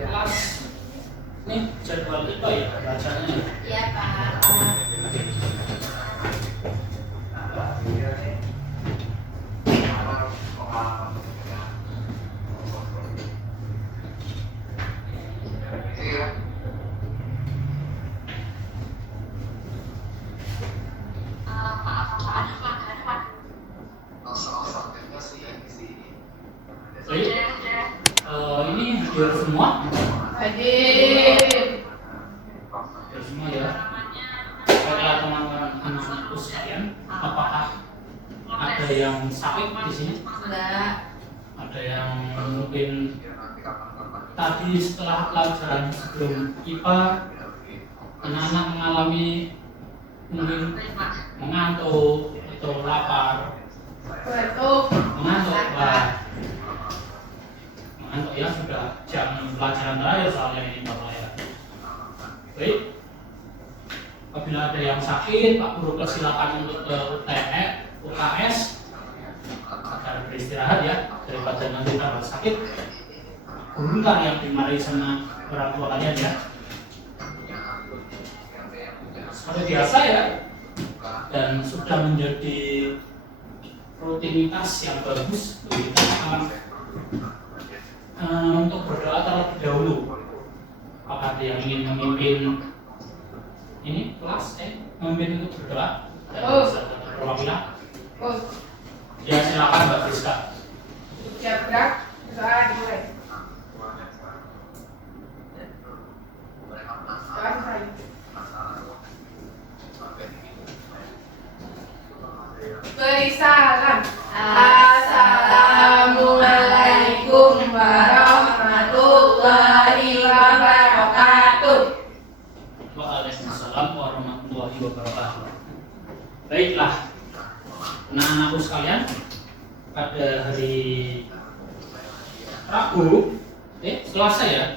kelas ini jadwal IPA ya bacanya. Iya Pak. Ini hadir semua? Hadir. Hadir semua ya. Baiklah teman-teman anak-anakku sekalian, apakah ada yang sakit di sini? Enggak. Ada yang mungkin tadi setelah pelajaran sebelum IPA anak-anak mengalami mungkin mengantuk atau lapar? Batuk. Mengantuk, Pak. Mengantuk ya, sudah jam pelajaran terakhir soalnya ini Bapak ya. Baik. Apabila ada yang sakit, Pak Guru persilakan untuk ke UKS agar beristirahat ya, daripada nanti tambah sakit. Guru kan yang dimarahi sama orang tua kalian ya. Seperti biasa ya, dan sudah menjadi rutinitas yang bagus bagi kita untuk berdoa terlebih dahulu. Apakah ada yang ingin memimpin ini kelas memimpin untuk berdoa? Perwakilan? Ya silakan Mbak Friska. Siap gerak. Doa dimulai. Doa dimulai. Beri salam. Assalamualaikum warahmatullahi wabarakatuh. Waalaikumsalam warahmatullahi wabarakatuh. Baiklah, anak-anakku sekalian, pada hari Rabu, Selasa ya?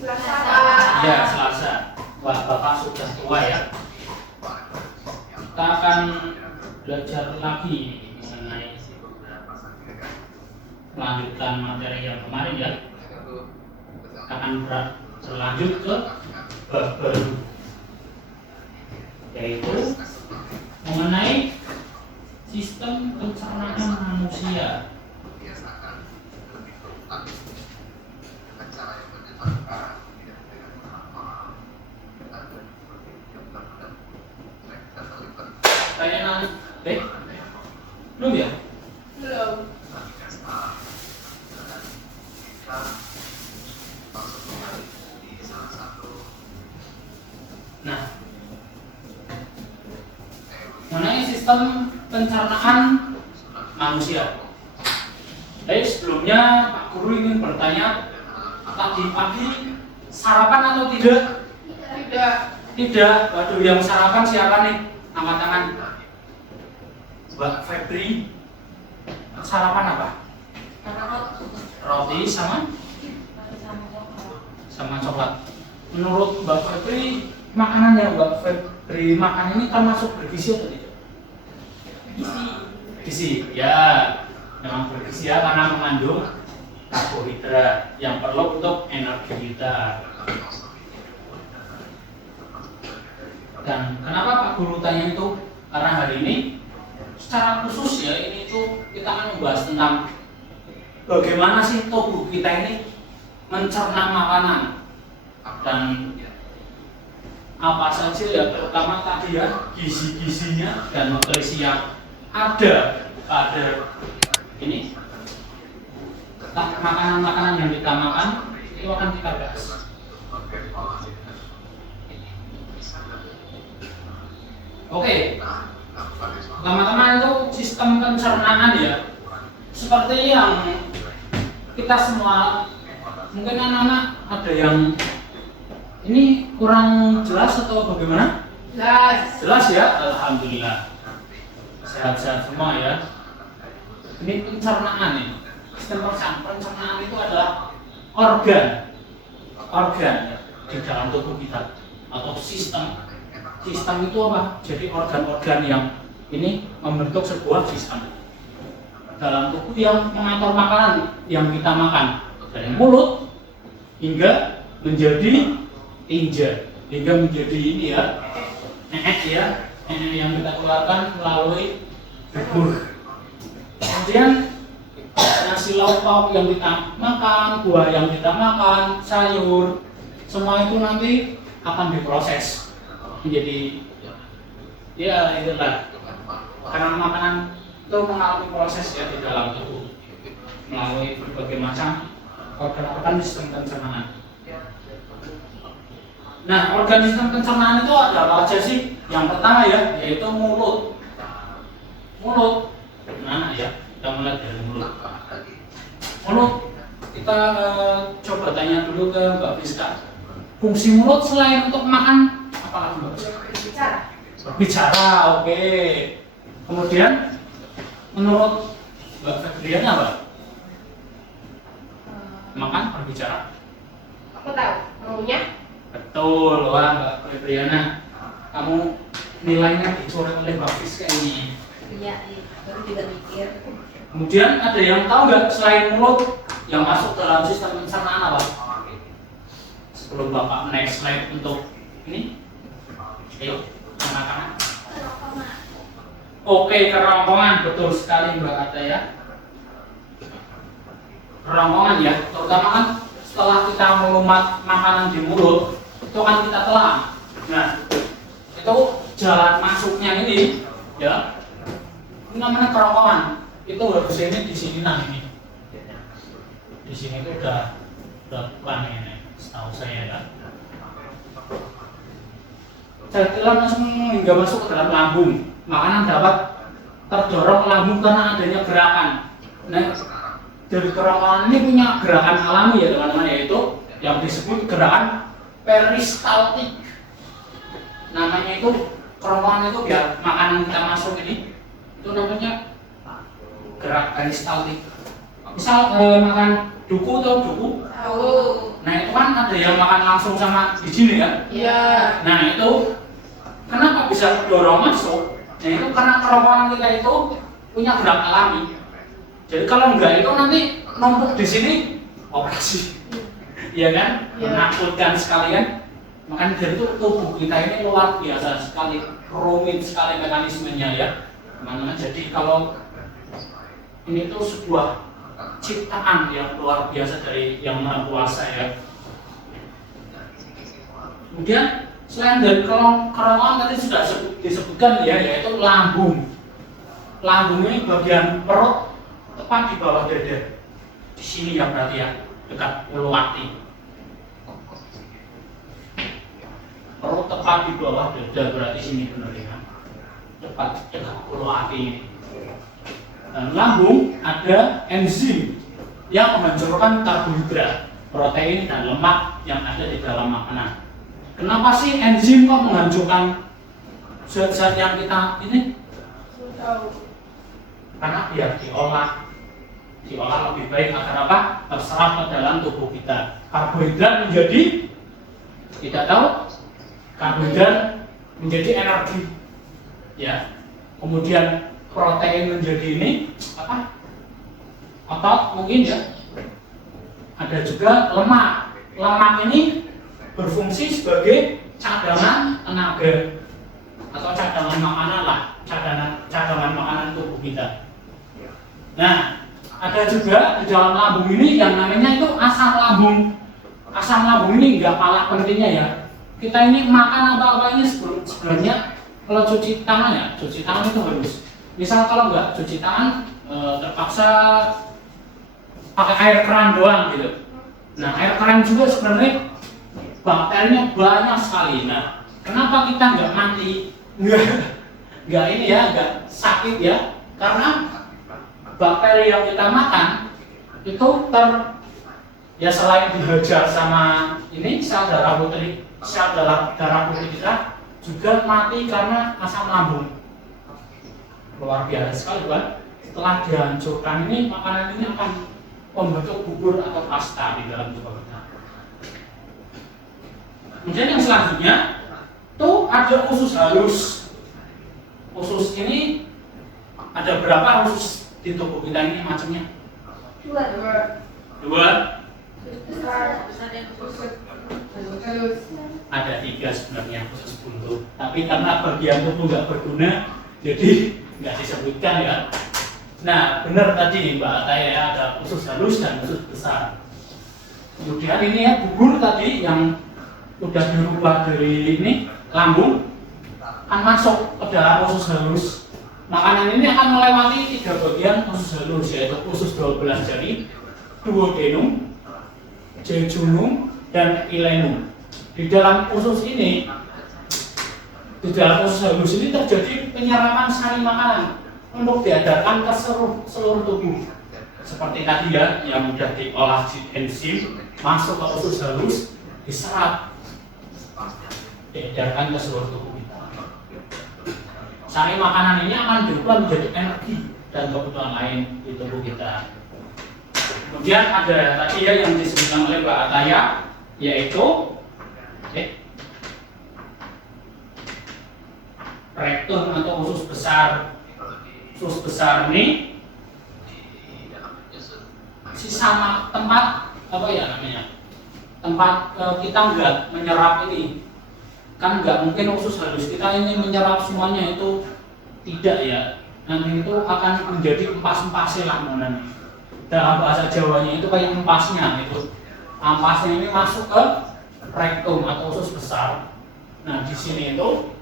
Selasa. Ya, Selasa. Wah, Bapak sudah tua ya. Kita akan belajar lagi mengenai melanjutkan materi yang kemarin ya. Kita akan berlanjut ke bab baru, yaitu mengenai sistem pencernaan manusia. Kayaknya belum ya? Belum. Nah, mengenai sistem pencernaan manusia. Baik, sebelumnya Pak Guru ingin bertanya, tadi pagi sarapan atau tidak? Tidak. Tidak. Waduh, yang sarapan siapa nih? Angkat tangan. Mbak Febri, sarapan apa? Roti sama coklat. Menurut Mbak Febri, makanan yang Mbak Febri makan ini termasuk bergizi atau tidak? Gizi, ya, memang bergizi ya karena mengandung karbohidrat yang perlu untuk energi kita. Dan kenapa Pak Guru tanya itu? Karena hari ini secara khusus ya, ini tuh kita akan membahas tentang bagaimana sih tubuh kita ini mencerna makanan dan apa saja ya, terutama tadi ya gizi-gizinya dan nutrisi yang ada pada ini makanan-makanan yang kita makan itu akan kita bahas. Oke, pertama-tama itu sistem pencernaan ya, seperti yang kita semua, mungkin anak-anak ada yang ini kurang jelas atau bagaimana? Jelas ya, alhamdulillah, sehat-sehat semua ya. Ini pencernaan nih, sistem pencernaan itu adalah organ ya, di dalam tubuh kita atau sistem Sistem itu apa? Jadi organ-organ yang ini membentuk sebuah sistem dalam tubuh yang mengatur makanan yang kita makan, dari mulut hingga menjadi tinja, hingga menjadi ini ya, yang kita keluarkan melalui dubur. Kemudian nasi lauk pauk yang kita makan, buah yang kita makan, sayur, semua itu nanti akan diproses menjadi ya itulah, karena makanan itu mengalami proses ya di dalam tubuh melalui berbagai macam organ-organ sistem pencernaan. Nah, organ sistem pencernaan itu ada apa aja sih? Yang pertama ya, yaitu mulut. Mulut, nah ya, kita mulai dari mulut. Mulut, kita coba tanya dulu ke Mbak Fiska. Fungsi mulut selain untuk makan, apa lagi Mbak Fiska? Berbicara. Berbicara, oke. Kemudian, menurut Mbak Febriana apa? Makan, berbicara. Aku tahu. Maunya? Betul, wah Mbak Febriana. Kamu nilainya dicoret oleh Mbak Fiska ini. Iya, baru juga mikir. Kemudian ada yang tahu nggak selain mulut yang masuk dalam sistem pencernaan apa? Sebelum Bapak next slide untuk ini, ayo makanan. Oke, kerongkongan, betul sekali Mbak Ata ya. Kerongkongan ya, terutama kan setelah kita melumat makanan di mulut, itu kan kita telan. Nah, itu jalan masuknya ini ya, ini namanya kerongkongan. Itu harusnya ini di sini nah ini. Di sini itu udah bukan ini, setahu saya ya. Telan langsung hingga masuk ke dalam lambung. Makanan dapat terdorong ke lambung karena adanya gerakan. Nah, dari kerongkongan ini punya gerakan alami ya teman-teman, yaitu yang disebut gerakan peristaltik. Namanya itu kerongkongan itu biar makanan kita masuk ini, itu namanya gerak peristaltik. Misal makan duku atau duku, Tahu. nah itu kan ada yang makan langsung sama di sini kan. Iya. Nah itu kenapa bisa dorong masuk? Nah itu karena kerongkongan kita itu punya gerak alami. Jadi kalau enggak itu nanti numpuk di sini operasi, iya kan? Iya. Menakutkan sekali kan? Makanya dari itu tubuh kita ini luar biasa sekali, rumit sekali mekanismenya ya, teman-teman. Jadi kalau ini tuh sebuah ciptaan yang luar biasa dari Yang Maha Kuasa ya. Kemudian selain dari kerongkongan tadi sudah disebutkan ya, yaitu lambung. Lambung ini bagian perut tepat di bawah dada. Di sini ya berarti ya, dekat ulu hati. Perut tepat di bawah dada berarti sini benar ya. Dekat ulu hati ini. Dan lambung ada enzim yang menghancurkan karbohidrat, protein dan lemak yang ada di dalam makanan. Kenapa sih enzim kok menghancurkan zat-zat yang kita ini? Tahu. Karena biar diolah lebih baik agar apa? Terserap ke dalam tubuh kita. Karbohidrat menjadi tidak tahu. Karbohidrat menjadi energi, ya. Kemudian protein menjadi ini apa? Otot mungkin ya. Ada juga lemak. Lemak ini berfungsi sebagai cadangan tenaga atau cadangan makanan lah, cadangan makanan tubuh kita. Nah, ada juga di dalam lambung ini yang namanya itu asam lambung. Asam lambung ini nggak kalah pentingnya ya. Kita ini makan apa-apa ini sebenarnya kalau cuci tangan itu harus. Misal kalau nggak cuci tangan, terpaksa pakai air keran doang gitu. Nah, air keran juga sebenarnya bakterinya banyak sekali. Nah, kenapa kita nggak mati? Nggak ini ya, nggak sakit ya? Karena bakteri yang kita makan itu ya selain dihajar sama ini sel darah putih kita juga mati karena asam lambung. Luar biasa sekali kan? Setelah dihancurkan ini, makanan ini akan membentuk bubur atau pasta di dalam tubuh kita. Kemudian yang selanjutnya tuh ada usus halus. Usus ini ada berapa usus di tubuh kita ini macamnya? Dua. Dua. Besar. Halus. Ada 3 sebenarnya usus buntu. Tapi karena bagian tubuh nggak berguna, jadi nggak disebutkan ya. Nah, benar tadi Mbak Ataya ya, ada usus halus dan usus besar. Kemudian ini ya bubur tadi yang udah dirubah dari ini lambung akan masuk ke dalam usus halus. Makanan ini akan melewati 3 bagian usus halus, yaitu usus 12 jari, duodenum, jejunum, dan ileum. Di dalam usus halus ini terjadi penyerapan sari makanan untuk diedarkan ke seluruh tubuh. Seperti tadi ya, yang sudah diolah enzim masuk ke usus halus, diserap, diedarkan ke seluruh tubuh kita. Sari makanan ini akan diubah menjadi energi dan kebutuhan lain di tubuh kita. Kemudian ada tadi ya yang disebutkan oleh Mbak Ataya, yaitu rektum atau usus besar. Usus besar ini sisa tempat apa ya namanya? Tempat kita nggak menyerap ini. Kan nggak mungkin usus halus kita ini menyerap semuanya, itu tidak ya. Nanti itu akan menjadi empas-empasnya lah namanya. Dalam bahasa Jawanya itu kayak empasnya itu. Ampasnya ini masuk ke rektum atau usus besar. Nah, di sini itu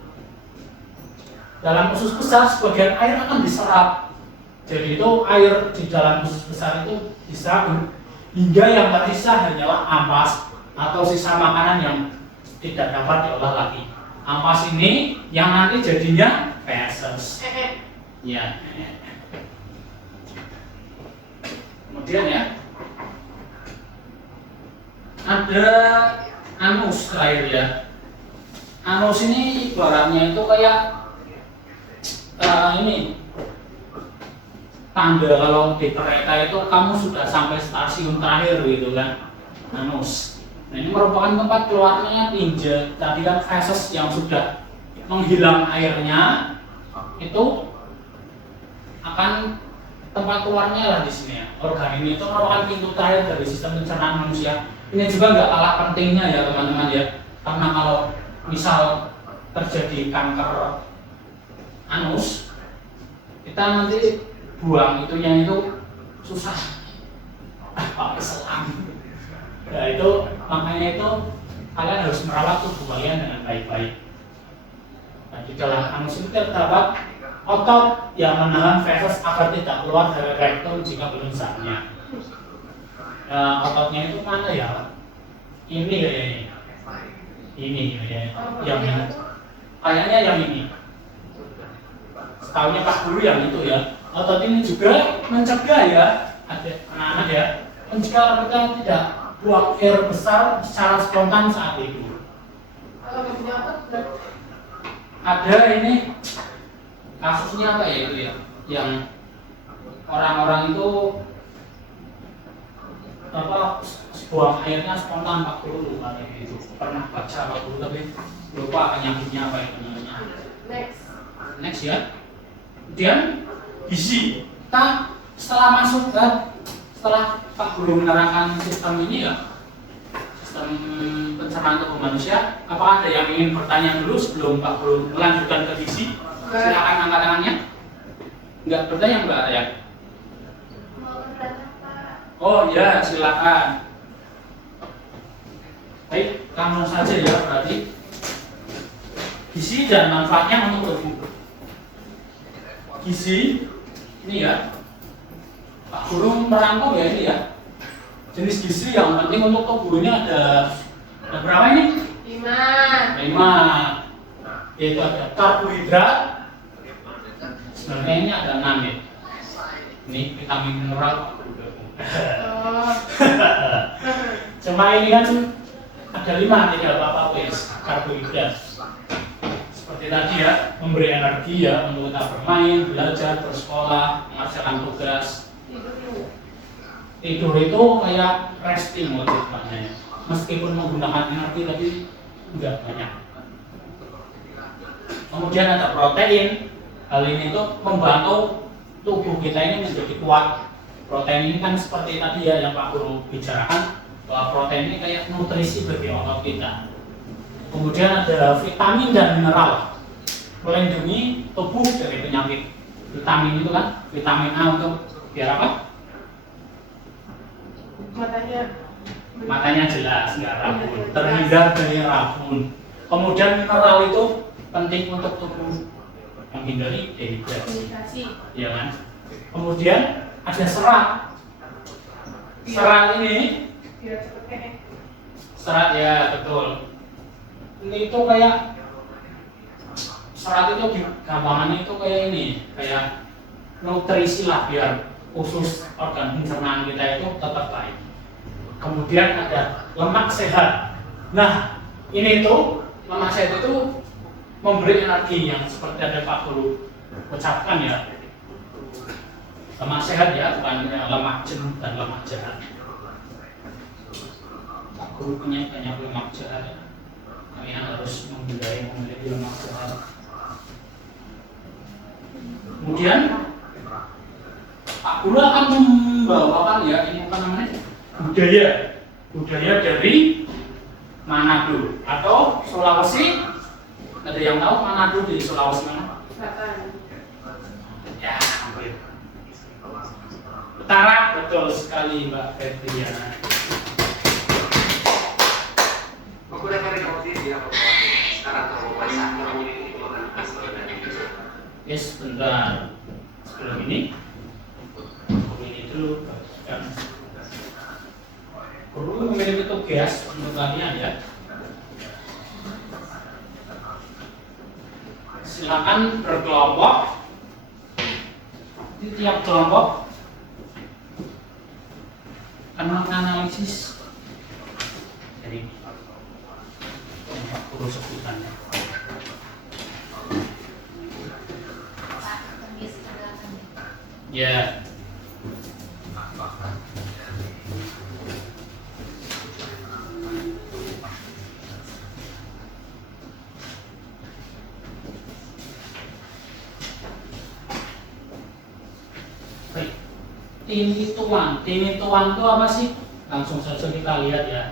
dalam usus besar sebagian air akan diserap. Jadi itu air di dalam usus besar itu diserap hingga yang tersisa hanyalah ampas atau sisa makanan yang tidak dapat diolah lagi. Ampas ini yang nanti jadinya feses. Ya. Kemudian ya, ada anus terakhir ya. Anus ini ibaratnya itu kayak ini tanda kalau di kereta itu kamu sudah sampai stasiun terakhir gitu kan. Anus. Nah, ini merupakan tempat keluarnya tinja. Tadi kan feses yang sudah menghilang airnya itu akan tempat keluarnya lah di sini ya. Organ ini itu merupakan pintu terakhir dari sistem pencernaan manusia. Ini juga nggak kalah pentingnya ya teman-teman ya. Karena kalau misal terjadi kanker anus, kita nanti buang itunya itu susah, pakai selang. Ya itu makanya itu kalian harus merawat tubuh kalian dengan baik-baik. Nah, di dalam anus itu terdapat otot yang menahan feses agar tidak keluar dari rektum jika belum saatnya. Ototnya itu mana ya? Ini kayaknya. Ini kayaknya. Yang ini. Kayaknya yang ini. Setahunya Pak Guru yang itu ya. Otot ini juga mencegah ya, ada anak-anak ya, mencegah kita tidak buang air besar secara spontan saat tidur. Kalau punya otot Ada ini kasusnya apa ya itu ya, yang orang-orang itu apa buang airnya spontan Pak Guru lupa itu, pernah baca Pak Guru tapi lupa penyakitnya apa itu namanya. Next ya. Kemudian gizi. Kita setelah masuk ke setelah Pak Guru menerangkan sistem ini ya, sistem pencernaan tubuh manusia, apakah ada yang ingin bertanya dulu sebelum Pak Guru melanjutkan ke gizi? Silakan angkat tangannya. Enggak bertanya Mbak ya? Oh ya, silakan. Baik, langsung saja ya berarti. Gizi dan manfaatnya untuk tubuh. Gizi ini ya, Pak Guru merangkum ya ini ya. Jenis gizi yang penting untuk tubuh ini ada berapa ini? 5. Yaitu ada karbohidrat. Sebenarnya ini ada 6 ya. Ini vitamin mineral. Cuma ini kan ada 5, tidak apa-apa wes karbohidrat. Seperti tadi ya, memberi energi ya untuk kita bermain, belajar, bersekolah, mengerjakan tugas. Tidur itu kayak resting motifnya, meskipun menggunakan energi tapi enggak banyak. kemudian ada protein. Hal ini tuh membantu tubuh kita ini menjadi kuat. Protein ini kan seperti tadi ya yang Pak Guru bicarakan, bahwa protein ini kayak nutrisi bagi otot kita. Kemudian ada vitamin dan mineral, melindungi tubuh dari penyakit. Vitamin itu kan, vitamin A untuk biar apa? Matanya jelas, nggak rabun, terhindar dari rabun. Kemudian mineral itu penting untuk tubuh, menghindari dehidrasi, ya kan? Kemudian ada serat. Serat ini, serat ya betul. Ini itu kayak serat itu gampangannya itu kayak ini, kayak nutrisi lah biar usus organ pencernaan kita itu tetap baik. Kemudian ada lemak sehat. Nah, ini tuh lemak sehat itu memberi energi yang seperti ada Pak Guru ucapkan ya. Lemak sehat ya, bukan lemak jenuh dan lemak jahat. Pak Guru punya banyak lemak jahat ya. Kalian harus memiliki lemak jahat. Kemudian Pak Guru akan membawakan ya ini apa namanya? Budaya dari Manado atau Sulawesi. Ada yang tahu Manado di Sulawesi mana? Selatan. Ya, hampir. Utara, betul sekali Mbak Febriana. Yes, bentar. Sebelum ini dulu kan Guru memiliki tugas untuk kalian ya. Silakan berkelompok. Di tiap kelompok akan menganalisis. Jadi Guru sebutannya. Ya. Tinituan itu apa sih? Langsung saja kita lihat ya.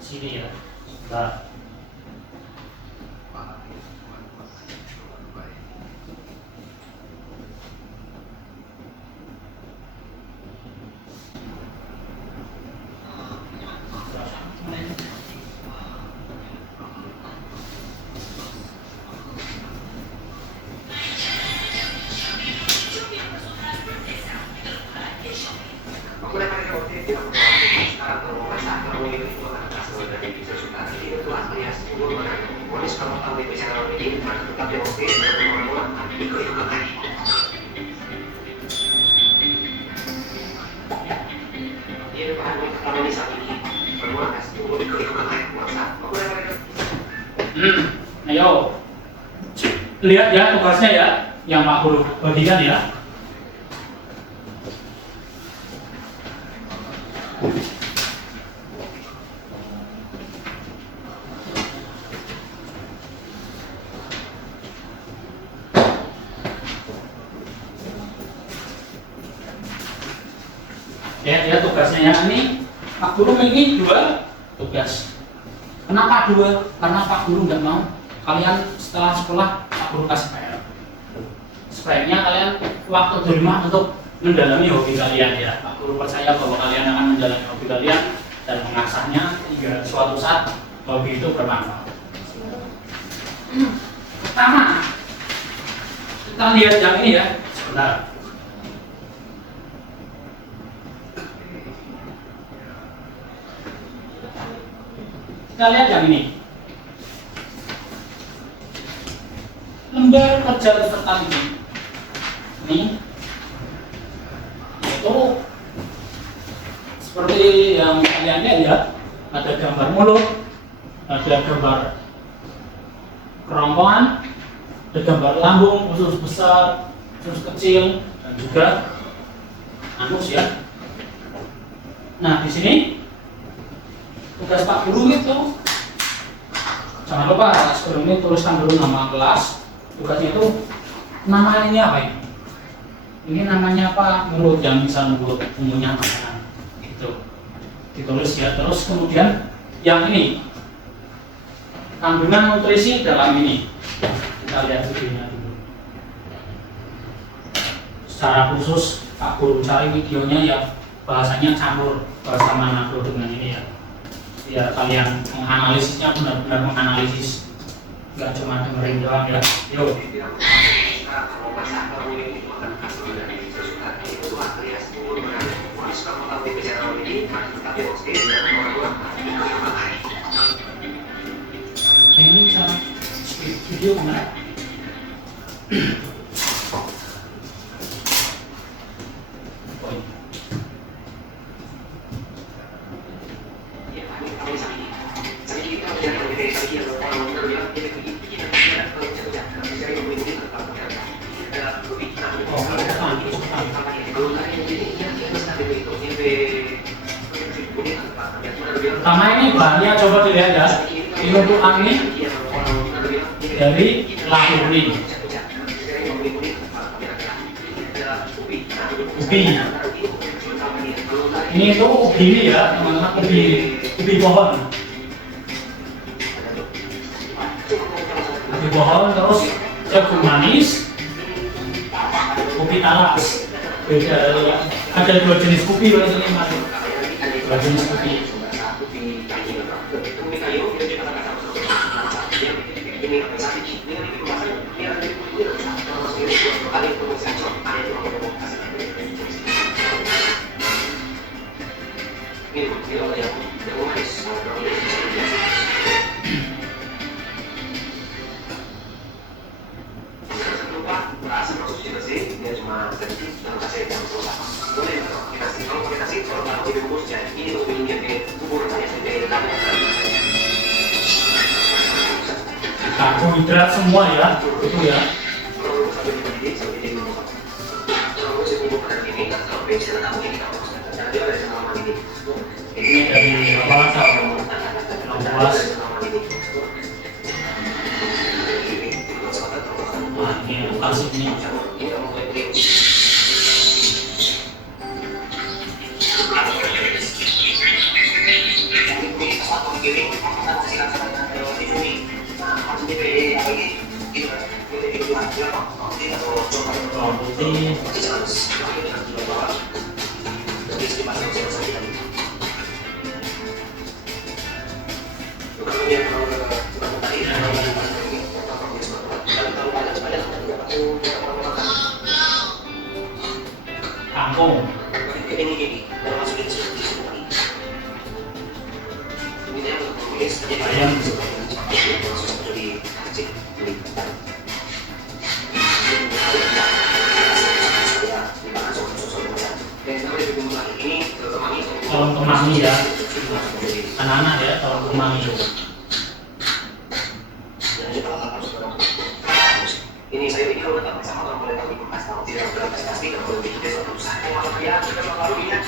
Sini ya. Nah. Ayo lihat ya tugasnya ya yang Pak Guru bagikan ya. Ya tugasnya ya ini Pak Guru memiliki 2 tugas. Kenapa 2? Karena Pak Guru nggak mau kalian setelah sekolah Pak Guru kasih PR. Sebaiknya kalian waktu di rumah untuk mendalami hobi kalian ya. Pak Guru percaya bahwa kalian akan mendalami hobi kalian dan mengasahnya hingga suatu saat hobi itu bermanfaat. Pertama, kita lihat yang ini ya. Sebentar. Kita lihat yang ini. Lembar kerja peserta ini itu seperti yang kalian lihat ya, ada gambar mulut, ada gambar kerongkongan, ada gambar lambung, usus besar, usus kecil, dan juga anus ya. Nah di sini tugas Pak Guru itu jangan lupa sebelum ini tuliskan dulu nama kelas, tugasnya itu namanya apa ini? Ini namanya apa? Menurut yang bisa menurut umumnya makanan itu ditulis ya. Terus kemudian yang ini kandungan nutrisi dalam ini kita lihat videonya dulu. Secara khusus Pak Guru cari videonya ya bahasanya campur bahasa Manado dengan ini ya. Biar kalian menganalisisnya benar-benar menganalisis, nggak cuma dengerin doang ya. Yuk. Ini cara video kemana? Pertama ini bahannya coba dilihat ya. Ini untuk ini dari lahuri, ubi. Ini itu ubi ini ya teman-teman, ubi pohon. Ubi pohon, terus jagung manis, ubi talas. Beda, ada dua jenis kopi biasanya, dua jenis kopi. Karbohidrat semua ya, itu ya. Ini dari apa? Lengkuas. Nah, ini kalsiumnya. Kangkung. Ayam. Tolong kemangi ya, anak-anak ya, tolong kemangi. Ini saya ini kalau datang sama orang boleh tahu bekas tahu tidak berprestasi dan boleh bikin suatu usaha yang apa ya kita lalu ingat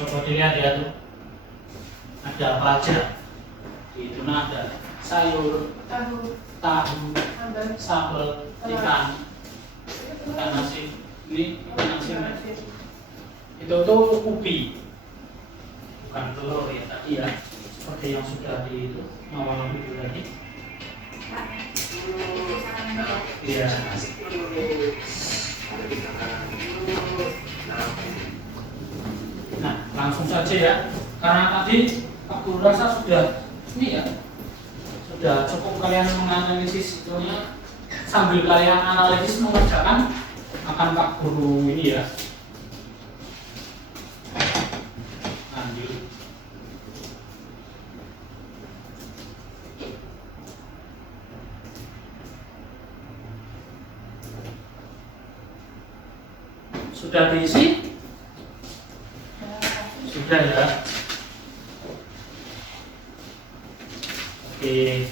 Coba dilihat ya tuh. sudah pelajar. Di tuna ada sayur, Tahu. tahu, Ada. sambal, ikan nasi. Ini ikan nasi. Itu tuh ubi, bukan telur ya tadi ya. Seperti yang sudah di itu awal video tadi. Iya. Nah, langsung saja ya. Karena tadi Pak Guru rasa sudah ini ya, sudah cukup kalian menganalisis itunya. Sambil kalian analisis mengerjakan akan Pak Guru ini ya. Lanjut. Sudah diisi? Sudah ya. Oke.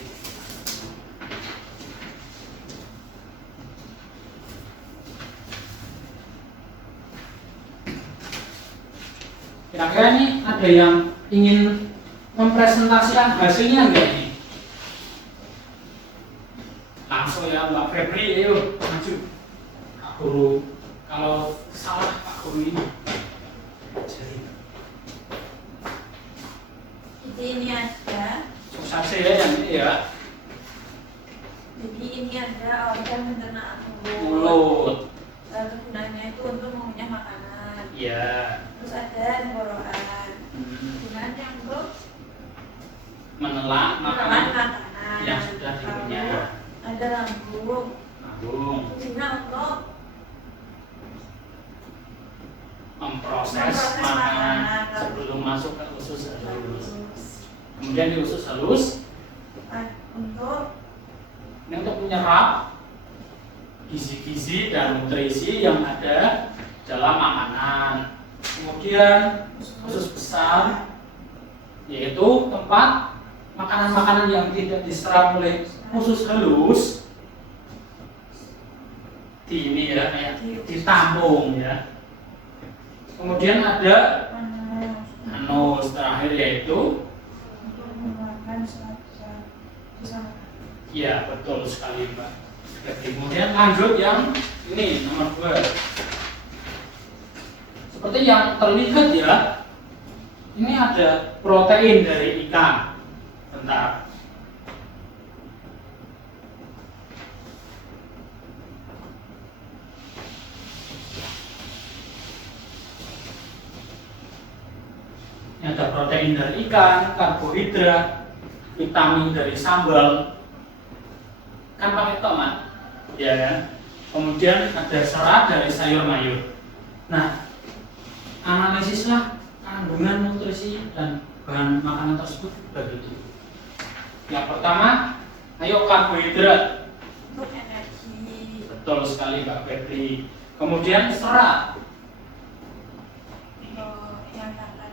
Kira-kira nih ada yang ingin mempresentasikan hasilnya enggak nih? Langsung ya Mbak Febri, ayo maju. Pak Guru, kalau salah Pak Guru ini. Jadi ini ada. Sukses ya yang ini ya. Jadi ini ada organ pencernaan Mulut. Lalu gunanya itu untuk mengunyah makanan. Iya. Terus ada tenggorokan. Gunanya untuk Menelan makanan makanan. yang sudah dikunyah. Ada lambung. Lambung. Fungsinya untuk Memproses makanan sebelum masuk ke usus halus. halus. Kemudian di usus halus Untuk ini untuk menyerap gizi-gizi dan nutrisi yang ada dalam makanan. Kemudian usus besar yaitu tempat makanan-makanan yang tidak diserap oleh usus halus di ini ya, kayak ditampung ya. Kemudian ada anus terakhir yaitu untuk mengeluarkan serat-serat bersama. ya betul sekali Mbak. Kemudian lanjut yang ini nomor 2. Seperti yang terlihat ya, ini ada protein dari ikan. Bentar. Ini ada protein dari ikan, karbohidrat, vitamin dari sambal. Kan pakai tomat, ya kan? Kemudian ada serat dari sayur mayur. Nah, analisislah kandungan nutrisi dan bahan makanan tersebut begitu. Yang pertama, ayo karbohidrat. Untuk energi. Betul sekali Mbak Febri. Kemudian serat. Untuk yang akan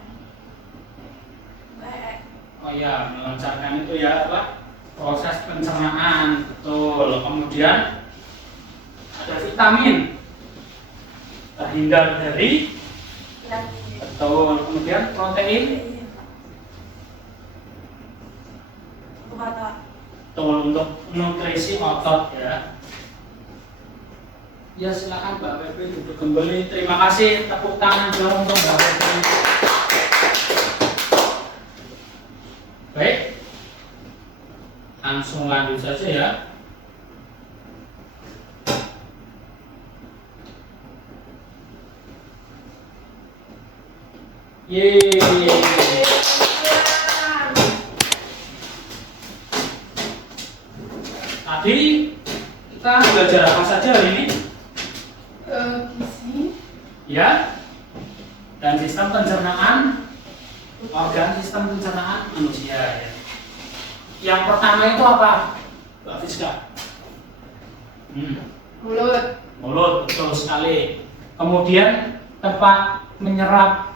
baik. Oh ya, melancarkan itu ya apa? Proses pencernaan. Betul. Kemudian ada vitamin. Terhindar dari Lagi. betul. Kemudian protein. Untuk otot. Betul, untuk nutrisi otot ya. Ya silakan Mbak Febri duduk kembali. Terima kasih, tepuk tangan dong untuk Mbak Febri. Baik, langsung lanjut saja ya. Yeay. Tadi kita belajar apa saja hari ini? Gizi. Ya, dan sistem pencernaan, organ sistem pencernaan manusia ya. Yang pertama itu apa, Mbak Fiska? Mulut. Mulut, betul sekali. Kemudian tempat menyerap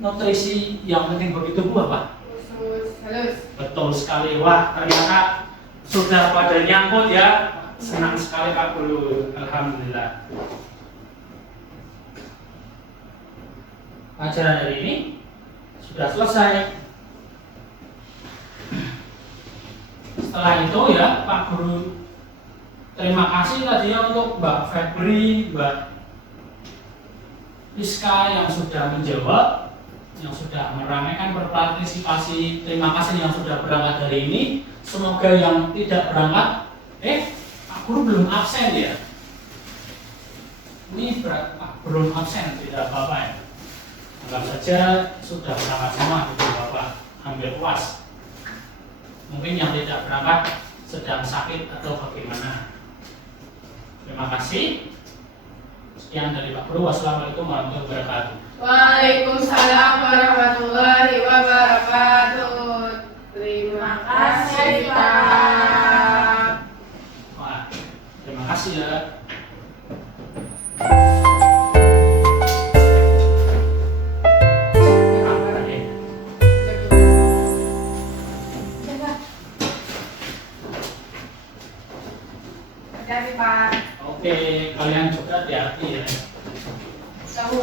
nutrisi yang penting bagi tubuh apa? Usus halus. Betul sekali. Wah, ternyata sudah pada nyangkut ya. Senang sekali Pak Guru. Alhamdulillah. Pelajaran hari ini sudah selesai. Setelah itu ya Pak Guru, terima kasih tadi ya untuk Mbak Febri, Mbak Rizka yang sudah menjawab, yang sudah meramaikan berpartisipasi. Terima kasih yang sudah berangkat hari ini. Semoga yang tidak berangkat, Pak Guru belum absen ya. Ini Pak belum absen, tidak apa-apa ya. Anggap saja sudah berangkat semua, tidak apa-apa, hampir puas. Mungkin yang tidak berangkat sedang sakit atau bagaimana. Terima kasih. Sekian dari Pak Guru. Wassalamualaikum warahmatullahi wabarakatuh. Waalaikumsalam warahmatullahi wabarakatuh. Terima kasih Pak. Wah, terima kasih ya. Hati-hati Pak. Oke, kalian juga hati-hati ya. Kamu.